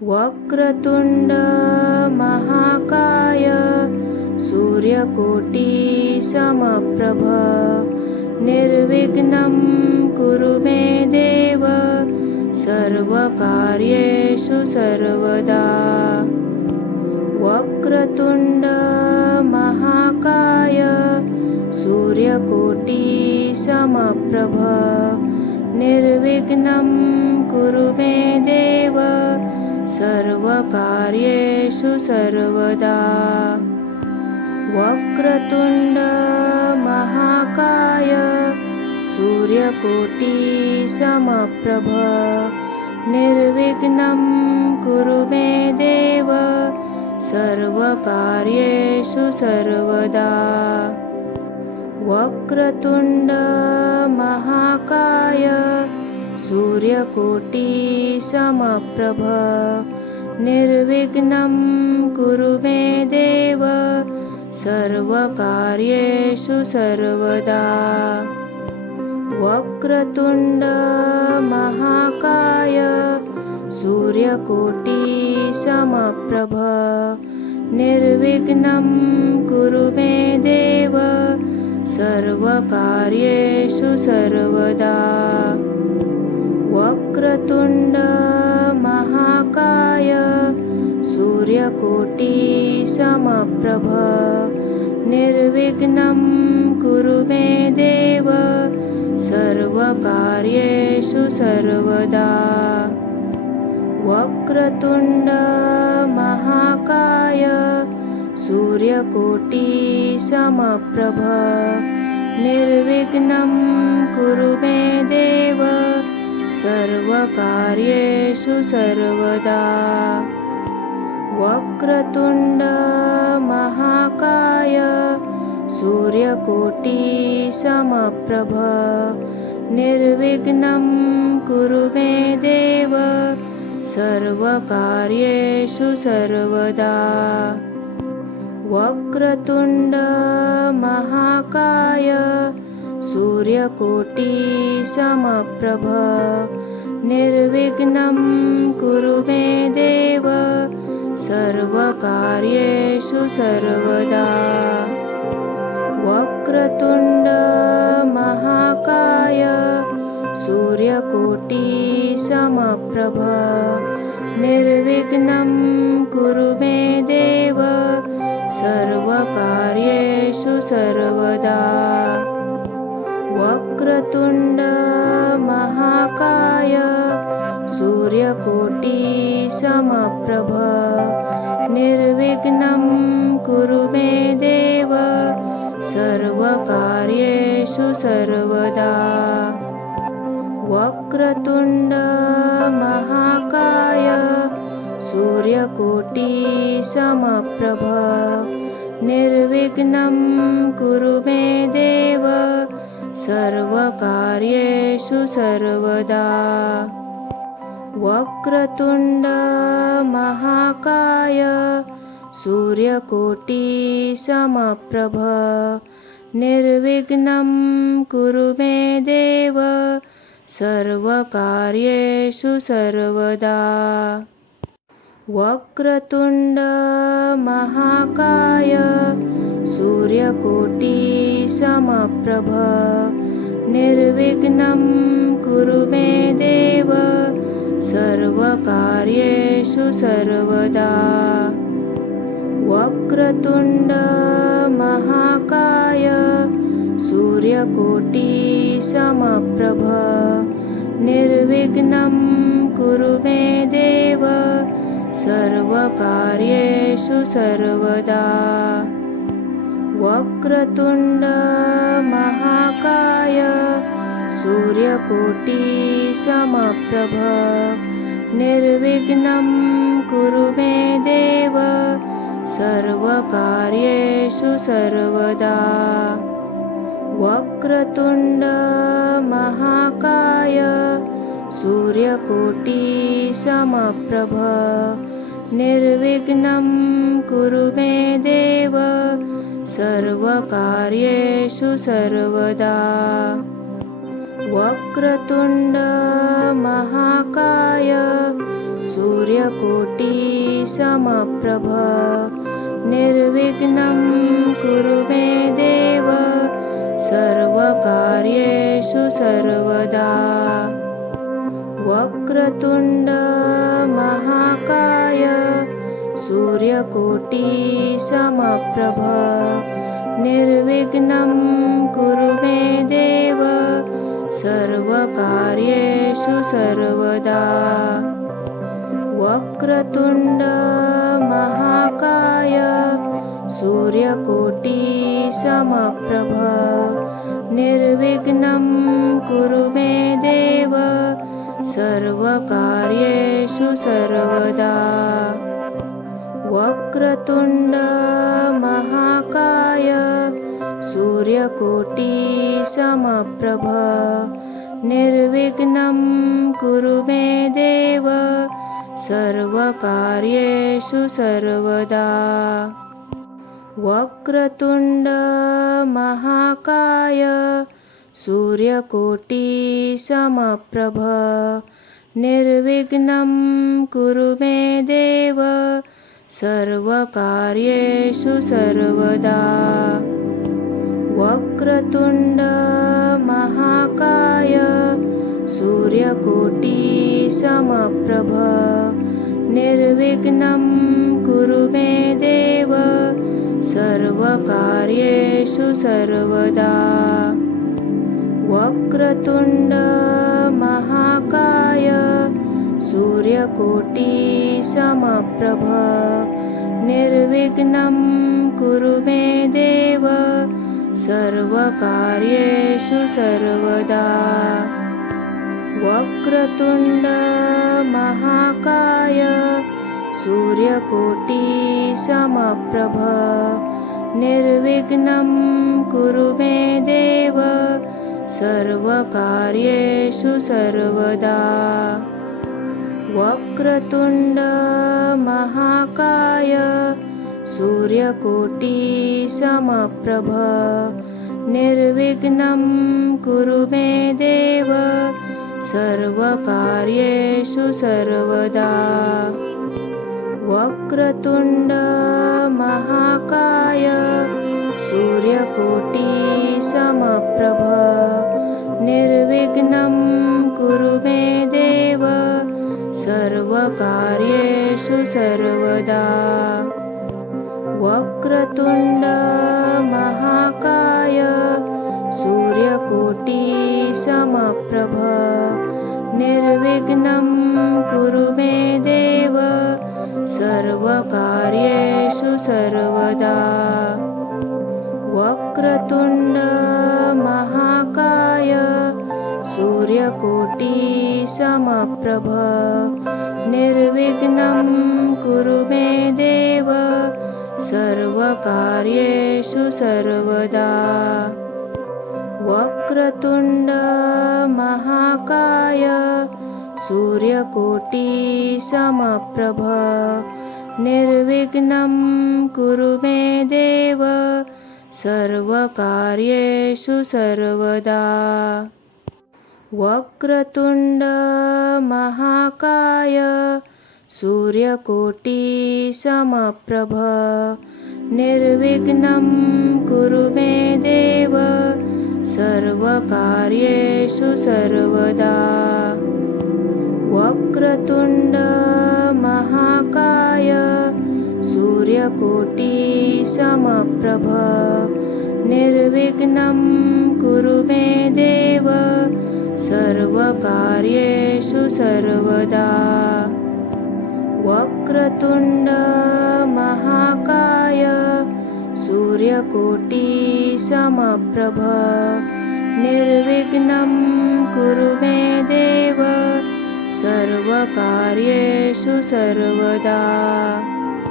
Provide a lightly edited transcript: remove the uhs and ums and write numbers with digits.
वक्रतुंड महाकाय सूर्यकोटि समप्रभ निर्विघ्नं कुरु मे देव सर्वकार्येषु सर्वदा। वक्रतुंड महाकाय सूर्यकोटि समप्रभ निर्विघ्नं कुरु मे देव सर्वकार्येषु सर्वदा। वक्रतुंड महाकाय सूर्यकोटि समप्रभ निर्विघ्नं कुरु मे देव सर्वकार्येषु सर्वदा। वक्रतुंड महाकाय सूर्यकोटि समप्रभ निर्विघ्नं कुरु मे देव सर्वकार्येषु सर्वदा। वक्रतुंड महाकाय सूर्यकोटि समप्रभ निर्विघ्नं कुरु मे देव सर्वकार्येषु सर्वदा। वक्रतुंड महाकाय सूर्यकोटि समप्रभ निर्विघ्नं कुरु मे देव सर्वकार्येषु सर्वदा। वक्रतुंड महाकाय सूर्यकोटि समप्रभ निर्विघ्नं कुरु मे देव सर्वकार्येषु सर्वदा। वक्रतुंड महाकाय सूर्यकोटि समप्रभ निर्विघ्नं कुरु मे देव सर्वकार्येषु सर्वदा। वक्रतुंड महाकाय सूर्यकोटि समप्रभ निर्विघ्नं कुरु मे देव सर्वकार्येषु सर्वदा। वक्रतुंड महाकाय सूर्यकोटि समप्रभ निर्विघ्नं कुरु मे देव सर्वकार्येषु सर्वदा। वक्रतुंड महाकाय सूर्यकोटि समप्रभ निर्विघ्नं कुरु मे देव सर्वकार्येषु सर्वदा। वक्रतुंड महाकाय सूर्यकोटि समप्रभ निर्विघ्नं कुरु मे देव सर्वकार्येषु सर्वदा। वक्रतुंड महाकाय सूर्यकोटि समप्रभ निर्विघ्नं कुरु मे देव सर्वकार्येषु सर्वदा। वक्रतुंड महाकाय सूर्यकोटि समप्रभ निर्विघ्नं कुरु मे देव सर्वकार्येषु सर्वदा। वक्रतुंड महाकाय सूर्यकोटि समप्रभ निर्विघ्नं कुरु मे देव सर्वकार्येषु सर्वदा। वक्रतुंड महाकाय सूर्यकोटि समप्रभ निर्विघ्नं कुरु मे देव सर्वकार्येषु सर्वदा। वक्रतुंड महाकाय सूर्यकोटि समप्रभ निर्विघ्नं कुरु मे देव सर्वकार्येषु सर्वदा। वक्रतुंड महाकाय सूर्यकोटि समप्रभ निर्विघ्नं कुरु मे देव सर्वकार्येषु सर्वदा वक्रतुण्ड महाकाय सूर्यकोटि समप्रभ निर्विघ्नं कुरु मे देव सर्वकार्येषु सर्वदा वक्रतुण्ड महाकाय सूर्यकोटि समप्रभ निर्विघ्नं कुरु मे देव सर्वकार्येषु सर्वदा वक्रतुण्ड महाकाय सूर्यकोटि समप्रभ निर्विघ्नं कुरु मे देव सर्वकार्येषु सर्वदा वक्रतुण्ड महाकाय सूर्यकोटि समप्रभ निर्विघ्नं कुरु मे देव सर्वकार्येषु सर्वदा वक्रतुण्ड महाकाय सूर्यकोटि समप्रभ निर्विघ्नं कुरु मे देव सर्वकार्येषु सर्वदा वक्रतुण्ड महाकाय सूर्यकोटि समप्रभ निर्विघ्नं कुरु मे देव सर्वकार्येषु सर्वदा वक्रतुण्ड महाकाय सूर्यकोटि समप्रभ निर्विघ्नं कुरु मे देव सर्वकार्येषु सर्वदा वक्रतुण्ड महाकाय सूर्यकोटि समप्रभ निर्विघ्नं कुरु मे देव सर्वकार्येषु सर्वदा वक्रतुण्ड महाकाय सूर्यकोटि समप्रभ निर्विघ्नं कुरु मे देव सर्वकार्येषु सर्वदा वक्रतुण्ड महाकाय सूर्यकोटि समप्रभ निर्विघ्नं कुरु मे देव सर्वकार्येषु सर्वदा वक्रतुण्ड महाकाय सूर्यकोटि समप्रभ निर्विघ्नं कुरु मे देव सर्वकार्येषु सर्वदा वक्रतुण्ड महाकाय सूर्यकोटि समप्रभ निर्विघ्नं कुरु मे देव सर्वकार्येषु सर्वदा वक्रतुण्ड महाकाय सूर्यकोटि समप्रभ निर्विघ्नं कुरु मे देव सर्वकार्येषु सर्वदा वक्रतुण्ड महाकाय सूर्यकोटि समप्रभ निर्विघ्नं कुरु मे देव सर्वकार्येषु सर्वदा वक्रतुण्ड महाकाय सूर्यकोटि समप्रभ निर्विघ्नं कुरु मे देव सर्वकार्येषु सर्वदा